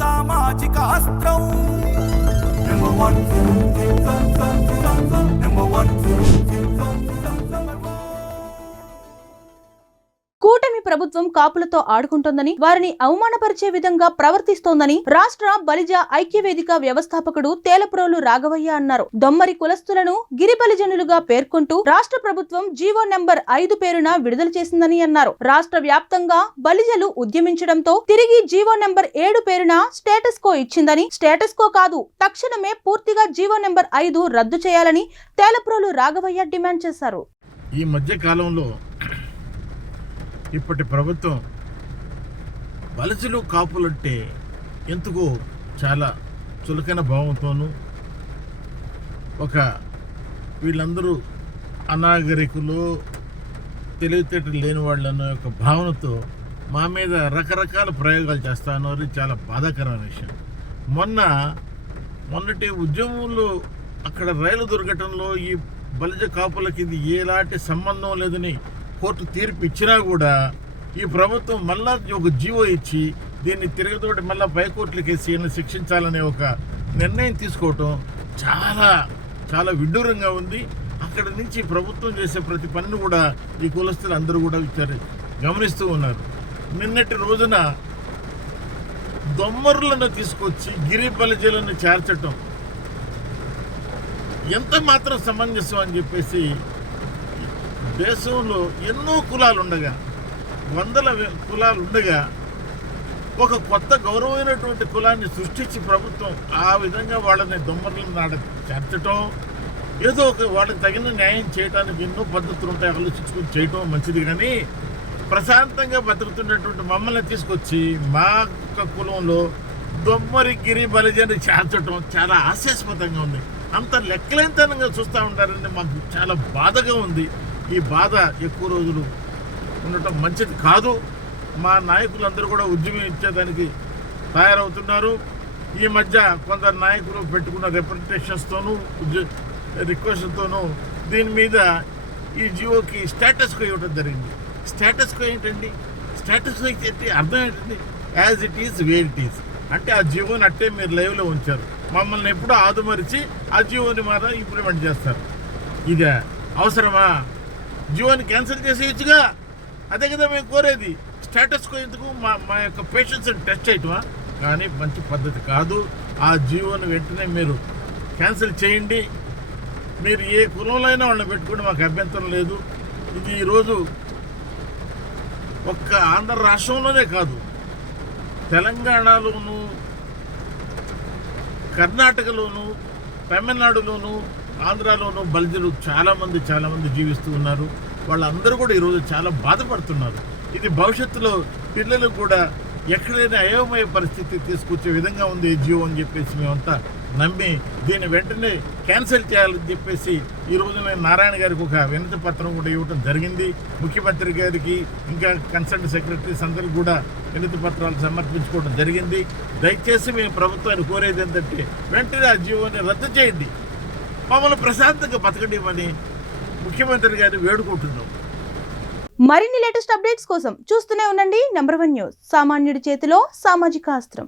సామాజిక అస్త్రం కూటమి ప్రభుత్వం కాపులతో ఆడుకుంటోందని, వారిని అవమానపరిచే విధంగా ప్రవర్తిస్తోందని రాష్ట్ర బలిజ ఐక్యవేదిక వ్యవస్థాపకుడు తేలప్రోలు రాఘవయ్య అన్నారు. దొమ్మరి కులస్తులను గిరిబలిజనులుగా పేర్కొంటూ రాష్ట్ర ప్రభుత్వం జీవో నెంబర్ 5 పేరున విడుదల చేసిందని అన్నారు. రాష్ట్ర వ్యాప్తంగా బలిజలు ఉద్యమించడంతో తిరిగి జీవో నెంబర్ 7 పేరున స్టేటస్ కో ఇచ్చిందని, స్టేటస్ కో కాదు తక్షణమే పూర్తిగా జీవో నెంబర్ 5 రద్దు చేయాలని తేలప్రోలు రాఘవయ్య డిమాండ్ చేశారు. ఈ మధ్య కాలంలో ఇప్పటి ప్రభుత్వం బలిజలు కాపులంటే ఎందుకో చాలా చులకన భావంతోనూ వీళ్ళందరూ అనాగరికులు, తెలివితేటలు లేని వాళ్ళన్న యొక్క భావనతో మా మీద రకరకాల ప్రయోగాలు చేస్తా ఉన్నారు. చాలా బాధాకరమైన విషయం. మొన్నటి ఉద్యమంలో అక్కడ రైలు దుర్ఘటనలో ఈ బలిజ కాపులకి ఇది ఎలాంటి సంబంధం లేదని కోర్టు తీర్పు ఇచ్చినా కూడా ఈ ప్రభుత్వం మళ్ళా ఒక జీవో ఇచ్చి దీన్ని తిరగతోటి మళ్ళీ పైకోర్టులకు వేసి ఈయన శిక్షించాలనే ఒక నిర్ణయం తీసుకోవటం చాలా చాలా విడ్డూరంగా ఉంది. అక్కడ నుంచి ప్రభుత్వం చేసే ప్రతి పనిని కూడా ఈ కులస్తులు అందరూ కూడా గమనిస్తూ ఉన్నారు. నిన్నటి రోజున దొమ్మరులను తీసుకొచ్చి గిరి బలిజలను చేర్చటం ఎంత మాత్రం సమంజసం అని చెప్పేసి, దేశంలో ఎన్నో కులాలు ఉండగా, వందల కులాలు ఉండగా ఒక కొత్త గౌరవమైనటువంటి కులాన్ని సృష్టించి ప్రభుత్వం ఆ విధంగా వాళ్ళని దొమ్మర్లను చేర్చటం, ఏదో ఒక వాళ్ళకి తగిన న్యాయం చేయడానికి ఎన్నో పద్ధతులు ఉంటాయి, ఆలోచించుకుని చేయటం మంచిది. కానీ ప్రశాంతంగా బతుకుతున్నటువంటి మమ్మల్ని తీసుకొచ్చి మా కులంలో దొమ్మరి గిరి బలిజని చేర్చటం చాలా హాస్యాస్పదంగా ఉంది. అంత లెక్కలేనితనంగా చూస్తూ ఉంటారని మాకు చాలా బాధగా ఉంది. ఈ బాధ ఎక్కువ రోజులు ఉండటం మంచిది కాదు. మా నాయకులందరూ కూడా ఉద్యమించేదానికి తయారవుతున్నారు. ఈ మధ్య కొందరు నాయకులు పెట్టుకున్న రిప్రజెంటేషన్స్తోనూ రిక్వెస్ట్తోనూ దీని మీద ఈ జియోకి స్టేటస్ కో ఇవ్వడం జరిగింది. స్టేటస్ కో ఏంటండి? స్టేటస్ కో ఏంటి అర్థం ఏంటండి? As it is where it is అంటే ఆ జియోని అట్టే మీరు లైవ్లో ఉంచారు. మమ్మల్ని ఎప్పుడూ ఆదుమరిచి ఆ జియోని మాత్రం ఇంప్లిమెంట్ చేస్తారు. ఇదే అవసరమా? జియోని క్యాన్సిల్ చేసేయచ్చుగా. అదే కదా మేము కోరేది. స్టేటస్ కో ఎందుకు? మా యొక్క పేషెన్స్ని టెస్ట్ చేయటమా? కానీ మంచి పద్ధతి కాదు. ఆ జియోని వెంటనే మీరు క్యాన్సిల్ చేయండి. మీరు ఏ కులంలో అయినా వాళ్ళని పెట్టుకుంటే మాకు అభ్యంతరం లేదు. ఇది ఈరోజు ఒక్క ఆంధ్ర రాష్ట్రంలోనే కాదు, తెలంగాణలోను, కర్ణాటకలోను, తమిళనాడులోను, ఆంధ్రాలోను బలిజలు చాలామంది జీవిస్తూ ఉన్నారు. వాళ్ళందరూ కూడా ఈరోజు చాలా బాధపడుతున్నారు. ఇది భవిష్యత్తులో పిల్లలకు కూడా ఎక్కడైనా అయోమయ పరిస్థితి తీసుకొచ్చే విధంగా ఉంది ఈ జియో అని చెప్పేసి మేమంతా నమ్మి దీన్ని వెంటనే క్యాన్సిల్ చేయాలని చెప్పేసి ఈ రోజు నేను నారాయణ గారికి ఒక వినతి పత్రం కూడా ఇవ్వడం జరిగింది. ముఖ్యమంత్రి గారికి ఇంకా కన్సల్ట్ సెక్రటరీస్ అందరికి కూడా వినతి పత్రాలు సమర్పించుకోవడం జరిగింది. దయచేసి మేము ప్రభుత్వాన్ని కోరేది ఏంటంటే వెంటనే ఆ జియోని రద్దు చేయండి, మమ్మల్ని ప్రశాంతంగా బతకడమని ముఖ్యమంత్రి గారిని వేడుకుంటున్నాం. మరిన్ని లేటెస్ట్ అప్డేట్స్ కోసం చూస్తూనే ఉండండి నంబర్ 1 న్యూస్. సామాన్యుడి చేతిలో సామాజిక అస్త్రం.